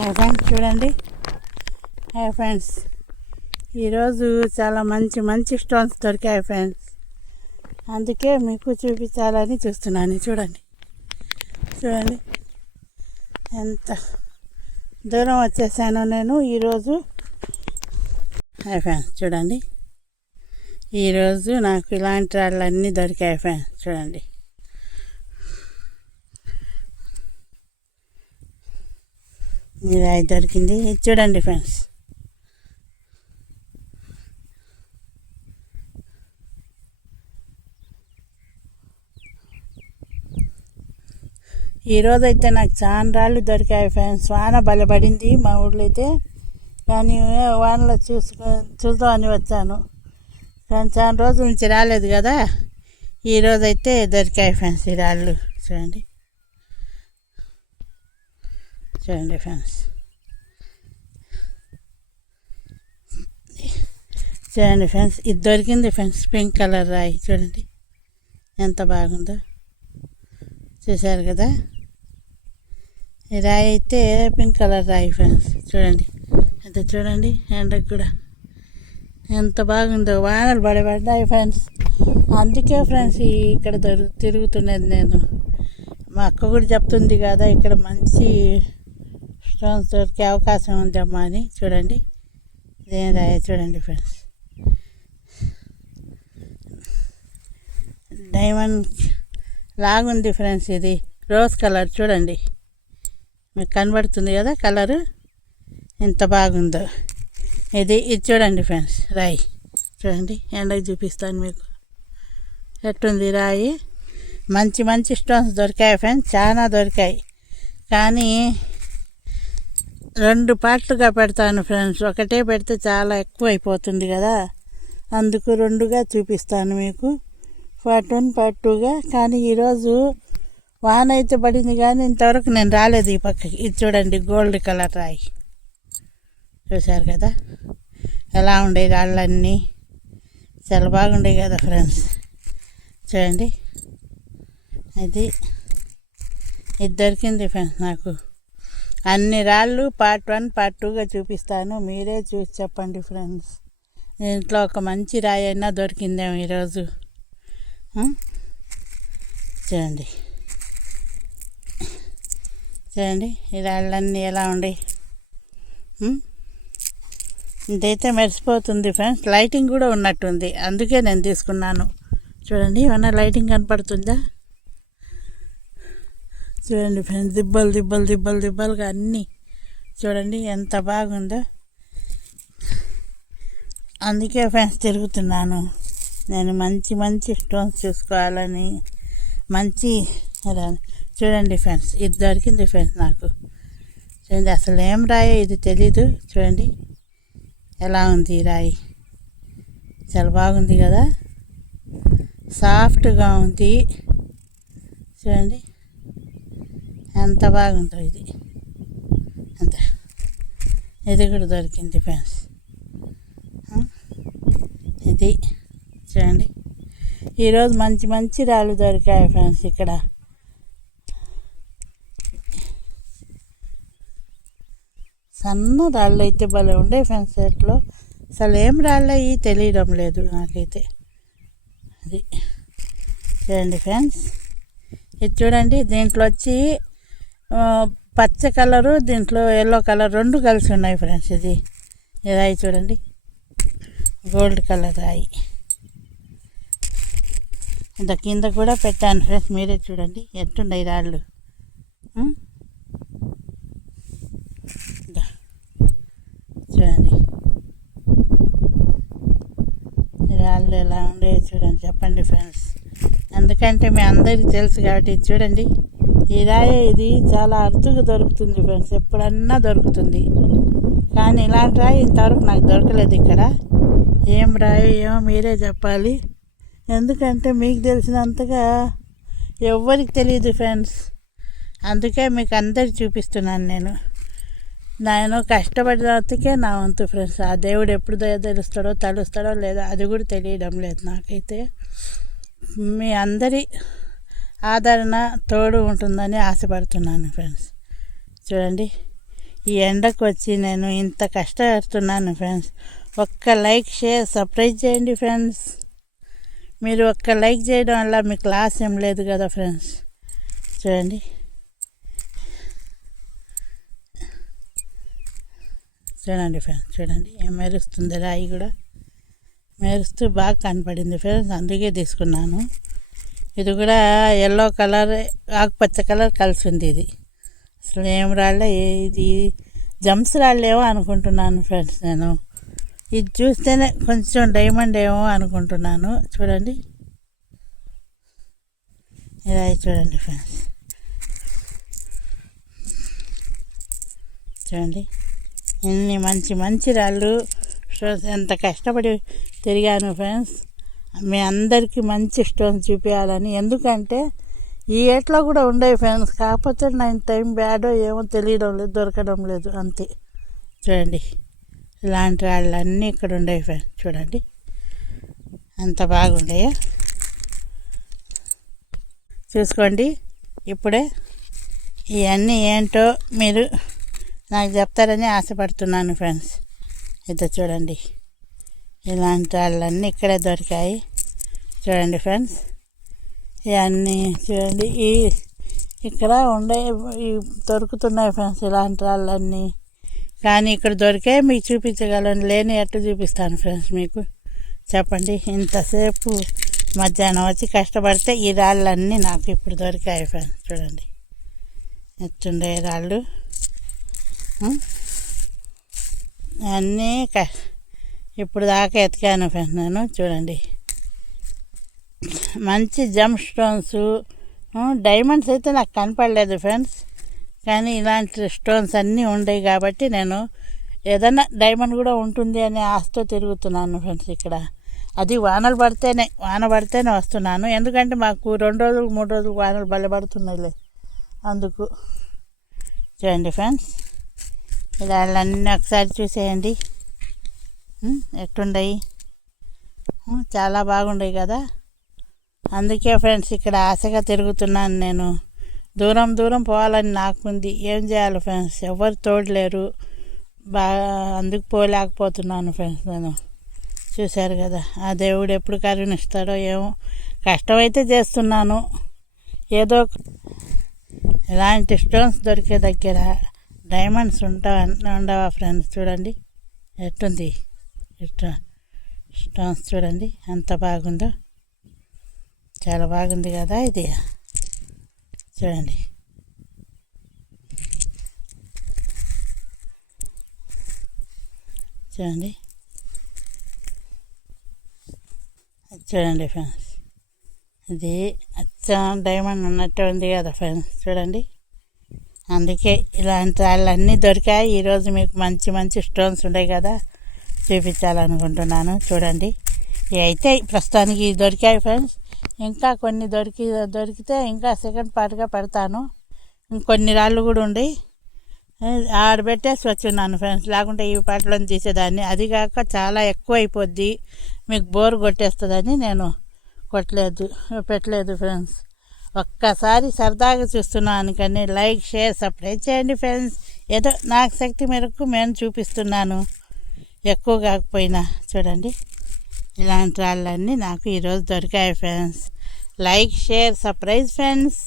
Hi friends చూడండి. Hi friends. ఈరోజు చాలా మంచి మంచి స్టోన్స్ దొరికాయి ఫ్రెండ్స్. అందుకే మీకు చూపించాలని చూస్తున్నాను. చూడండి. చూడండి. ఎంత దూరం వచ్చేసాను నేను ఈరోజు. హాయ్ ఫ్రెండ్స్ చూడండి. ఈరోజు నాకు ఇలాంటి రాళ్ళన్నీ దొరికాయి ఫ్రెండ్స్. చూడండి. ఇది రాయి దొరికింది. ఇది చూడండి ఫ్రెండ్స్. ఈరోజు అయితే నాకు చాలా రాళ్ళు దొరికాయి ఫ్రెండ్స్. వాన బలపడింది మా ఊళ్ళో అయితే కానీ వానలో చూసుకో చూద్దామని వచ్చాను. కానీ చాలా రోజుల నుంచి రాలేదు కదా. ఈరోజు అయితే దొరికాయి ఫ్రెండ్స్ ఈ రాళ్ళు. చూడండి. చూడండి ఫ్రెండ్స్ చూడండి ఫ్రెండ్స్ ఇది దొరికింది ఫ్రెండ్స్ పింక్ కలర్ రాయి చూడండి ఎంత బాగుందో చూశారు కదా ఈ రాయి అయితే పింక్ కలర్ రాయి ఫ్రెండ్స్ చూడండి ఎంత చూడండి ఎండకు కూడా ఎంత బాగుందో వానలు పడబడ్డాయి పడ్డాయి ఫ్రెండ్స్ అందుకే ఫ్రెండ్స్ ఇక్కడ దొరు తిరుగుతున్నది నేను మా అక్క కూడా చెప్తుంది కదా ఇక్కడ మంచి స్టోన్స్ దొరికే అవకాశం ఉందమ్మా అని చూడండి. ఇదేం రాయ చూడండి ఫ్రెండ్స్. డైమండ్ లాగుంది ఫ్రెండ్స్ ఇది. రోజ్ కలర్ చూడండి. మీకు కనబడుతుంది కదా కలరు? ఎంత బాగుందో. ఇది ఇది చూడండి ఫ్రెండ్స్. రాయి. చూడండి ఎండకు చూపిస్తాను మీకు. ఎట్టుంది రాయి? మంచి మంచి స్టోన్స్ దొరికాయి ఫ్రెండ్స్. చాలా దొరికాయి. కానీ రెండు పార్ట్లుగా పెడతాను ఫ్రెండ్స్. ఒకటే పెడితే చాలా ఎక్కువ అయిపోతుంది కదా. అందుకు రెండుగా చూపిస్తాను మీకు. పార్ట్ వన్ పార్ట్ టూగా. కానీ ఈరోజు వాన అయితే పడింది కానీ ఇంతవరకు నేను రాలేదు ఈ పక్కకి. ఇది చూడండి గోల్డ్ కలర్ రాయి. చూశారు కదా? ఎలా ఉండే రాళ్ళన్నీ? చాలా బాగుండే కదా ఫ్రెండ్స్. చూడండి. అది ఇది దొరికింది ఫ్రెండ్స్ నాకు. అన్ని రాళ్ళు పార్ట్ వన్ పార్ట్ టూగా చూపిస్తాను. మీరే చూసి చెప్పండి ఫ్రెండ్స్. దీంట్లో ఒక మంచి రాయి అయినా దొరికిందేమో ఈరోజు. చూడండి. చూడండి ఈ రాళ్ళన్నీ ఎలా ఉండి. ఇదైతే మెరిసిపోతుంది ఫ్రెండ్స్. లైటింగ్ కూడా ఉన్నట్టుంది. అందుకే నేను తీసుకున్నాను. చూడండి ఏమైనా లైటింగ్ కనపడుతుందా? చూడండి ఫ్రెండ్స్ దిబ్బలు దిబ్బలు దిబ్బలు దిబ్బలుగా అన్నీ. చూడండి ఎంత బాగుందో. అందుకే ఫ్రెండ్స్ తిరుగుతున్నాను. నేను మంచి మంచి స్టోన్స్ చూసుకోవాలని మంచి చూడండి ఫ్రెండ్స్ ఇది దొరికింది ఫ్రెండ్స్ నాకు. చూడండి అసలు ఏం రాయో ఇది తెలీదు. చూడండి ఎలా ఉంది రాయి. చాలా బాగుంది కదా. సాఫ్ట్గా ఉంది. చూడండి. ఎంత బాగుంటుంది ఇది. అంత. ఇది కూడా దొరికింది ఫ్రెండ్స్. ఇది చూడండి. ఈరోజు మంచి మంచి రాళ్ళు దొరికాయి ఫ్రెండ్స్ ఇక్కడ. సన్న రాళ్ళు అయితే భలే ఉండే ఫ్రెండ్స్ ఎట్లో అసలు ఏం రాళ్ళు తెలియడం లేదు నాకైతే. అది. చూడండి ఫ్రెండ్స్. ఇది చూడండి దీంట్లో వచ్చి పచ్చ కలరు దీంట్లో ఎల్లో కలర్ రెండు కలిసి ఉన్నాయి ఫ్రెండ్స్ ఇది. రాయి చూడండి. గోల్డ్ కలర్ రాయి. ఇంత కింద కూడా పెట్టాను ఫ్రెండ్స్ మీరే చూడండి. ఎట్టున్నాయి రాళ్ళు? చూడండి. రాళ్ళు ఎలా ఉండే చూడండి చెప్పండి ఫ్రెండ్స్ ఎందుకంటే మీ అందరికీ తెలుసు కాబట్టి చూడండి. ఈ ఇది చాలా అరుదుగా దొరుకుతుంది ఫ్రెండ్స్. ఎప్పుడన్నా దొరుకుతుంది. కానీ ఇలాంటి రాయి ఇంతవరకు నాకు దొరకలేదు ఇక్కడ. ఏం రాయి ఏమో మీరే చెప్పాలి. ఎందుకంటే మీకు తెలిసినంతగా ఎవరికి తెలియదు ఫ్రెండ్స్. అందుకే మీకు అందరు చూపిస్తున్నాను నేను. నేను కష్టపడినందుకే నా వంతు ఫ్రెండ్స్. ఆ దేవుడు ఎప్పుడు తెలుస్తాడో తలుస్తాడో లేదో అది కూడా తెలియడం లేదు నాకైతే. మీ అందరి ఆదరణ తోడు ఉంటుందని ఆశపడుతున్నాను ఫ్రెండ్స్. చూడండి ఈ ఎండకు వచ్చి నేను ఇంత కష్టపడుతున్నాను ఫ్రెండ్స్. ఒక్క లైక్ షేర్ సర్ప్రైజ్ చేయండి ఫ్రెండ్స్. మీరు ఒక్క లైక్ చేయడం వల్ల మీకు లాస్ ఏం లేదు కదా ఫ్రెండ్స్. చూడండి. చూడండి ఫ్రెండ్స్ చూడండి. ఏం మెరుస్తుంది రాయి కూడా. మెరుస్తూ బాగా కనపడింది ఫ్రెండ్స్. అందుకే తీసుకున్నాను. ఇది కూడా ఎల్లో కలర్ ఆకుపచ్చ కలర్ కలిసి ఉంది ఇది. అసలు ఏం రాళ్ళే ఇది జమ్స్ రాళ్ళేమో అనుకుంటున్నాను ఫ్రెండ్స్ నేను. ఇది చూస్తేనే కొంచెం డైమండ్ ఏమో అనుకుంటున్నాను. చూడండి. ఇలా చూడండి ఫ్రెండ్స్. చూడండి. ఇన్ని మంచి మంచి రాళ్ళు. ఎంత కష్టపడి తిరిగాను ఫ్రెండ్స్. మీ అందరికీ మంచి ఇష్టం చూపించాలని ఎందుకంటే ఈ ఏట్లో కూడా ఉండేవి ఫ్రెండ్స్ కాకపోతే నేను టైం బ్యాడో ఏమో తెలియడం లేదు దొరకడం లేదు అంతే. చూడండి ఇలాంటి వాళ్ళన్నీ ఇక్కడ ఉండేవి ఫ్రెండ్స్ చూడండి. అంత బాగుండయా చూసుకోండి ఇప్పుడే ఇవన్నీ ఏంటో మీరు నాకు చెప్తారని ఆశపడుతున్నాను ఫ్రెండ్స్ ఇద్దరు చూడండి. ఇలాంటి వాళ్ళన్నీ ఇక్కడే దొరికాయి. చూడండి ఫ్రెండ్స్. ఇవన్నీ చూడండి. ఈ ఇక్కడ ఉండే ఈ దొరుకుతున్నాయి ఫ్రెండ్స్ ఇలాంటి వాళ్ళన్నీ. కానీ ఇక్కడ దొరికే మీకు చూపించగలను. లేని ఎట్టు చూపిస్తాను ఫ్రెండ్స్ మీకు. చెప్పండి. ఇంతసేపు మధ్యాహ్నం వచ్చి కష్టపడితే ఈ రాళ్ళన్నీ నాకు ఇప్పుడు దొరికాయి ఫ్రెండ్స్. చూడండి. ఎత్తుండే రాళ్ళు? అన్నీ క ఇప్పుడు దాకా ఎతకాను ఫ్రెండ్స్ నేను. చూడండి. మంచి జమ్ స్టోన్స్. డైమండ్స్ అయితే నాకు కనపడలేదు ఫ్రెండ్స్. కానీ ఇలాంటి స్టోన్స్ అన్నీ ఉండేవి కాబట్టి నేను ఏదైనా డైమండ్ కూడా ఉంటుంది అనే ఆశతో తిరుగుతున్నాను ఫ్రెండ్స్ ఇక్కడ. అది వానలు పడితేనే వాన పడితేనే వస్తున్నాను. ఎందుకంటే మాకు రెండు రోజులు మూడు రోజులు వానలు బలపడుతున్నాయిలే. అందుకు చూడండి ఫ్రెండ్స్. ఇలా అన్నీ ఒకసారి చూసేయండి. ఎట్టుండయి? చాలా బాగుండయి కదా? అందుకే ఫ్రెండ్స్ ఇక్కడ ఆశగా తిరుగుతున్నాను నేను. దూరం దూరం పోవాలని నాకుంది. ఏం చేయాలి ఫ్రెండ్స్? ఎవరు తోడలేరు. బాగా అందుకు పోలేకపోతున్నాను ఫ్రెండ్స్ నేను. చూశారు కదా? ఆ దేవుడు ఎప్పుడు కరుణిస్తాడో ఏమో. కష్టమైతే చేస్తున్నాను. ఏదో ఇలాంటి స్టోన్స్ దొరికే దగ్గర డైమండ్స్ ఉంటా ఉండవా ఫ్రెండ్స్? చూడండి. ఎట్టుంది? స్టోన్స్ చూడండి ఎంత బాగుందో. చాలా బాగుంది కదా ఇది. చూడండి. చూడండి. చూడండి ఫ్రెండ్స్. ఇది అచ్చం డైమండ్ ఉన్నట్టు ఉంది కదా ఫ్రెండ్స్. చూడండి. అందుకే ఇలాంటి వాళ్ళన్నీ దొరికాయి. ఈరోజు మీకు మంచి మంచి స్టోన్స్ ఉన్నాయి కదా. చూపించాలనుకుంటున్నాను. చూడండి. ఇవి అయితే ప్రస్తుతానికి దొరికాయి ఫ్రెండ్స్ ఇంకా కొన్ని దొరికి దొరికితే ఇంకా సెకండ్ పార్ట్గా పెడతాను. ఇంకొన్ని రాళ్ళు కూడా ఉండి ఆడబెట్టేసి వచ్చున్నాను ఫ్రెండ్స్ లేకుంటే ఈ పాటలను తీసేదాన్ని. అది కాక చాలా ఎక్కువ అయిపోద్ది మీకు బోర్ కొట్టేస్తుందని నేను కొట్టలేదు పెట్టలేదు ఫ్రెండ్స్ ఒక్కసారి సరదాగా చూస్తున్నాను కానీ లైక్ షేర్ సబ్స్క్రైబ్ చేయండి ఫ్రెండ్స్ ఏదో నాకు శక్తి మేరకు నేను చూపిస్తున్నాను. ఎక్కువ కాకపోయినా చూడండి. ఇలాంటి వాళ్ళన్నీ నాకు ఈరోజు దొరికాయి friends. Like share surprise friends.